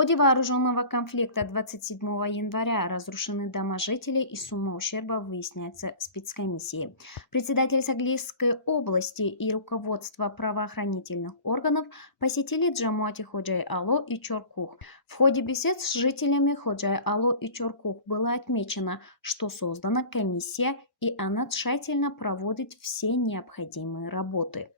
ходе вооруженного конфликта 27 января разрушены дома жителей и сумма ущерба выясняется спецкомиссией. Председатель Саглийской области и руководство правоохранительных органов посетили Джамуати Ходжай-Ало и Чоркух. В ходе бесед с жителями Ходжай-Ало и Чоркух было отмечено, что создана комиссия и она тщательно проводит все необходимые работы.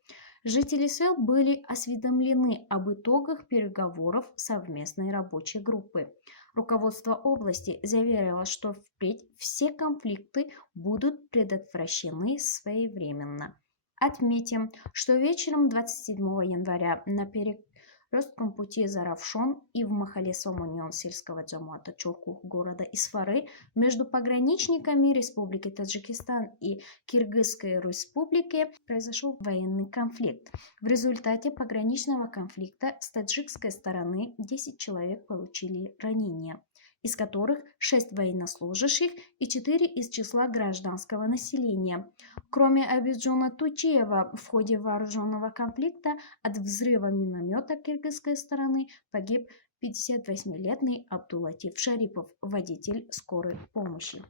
Жители сел были осведомлены об итогах переговоров совместной рабочей группы. Руководство области заверило, что впредь все конфликты будут предотвращены своевременно. Отметим, что вечером 27 января на перекрестком пути Заравшон и в Махале Сомонион сельского Джамуата Чоркух города Исфары между пограничниками Республики Таджикистан и Киргизской Республики произошел военный конфликт. В результате пограничного конфликта с таджикской стороны 10 человек получили ранения, из которых 6 военнослужащих и 4 из числа гражданского населения. Кроме Абиджона Тучиева, в ходе вооруженного конфликта от взрыва миномета киргизской стороны погиб 58-летний Абдулатиф Шарипов, водитель скорой помощи.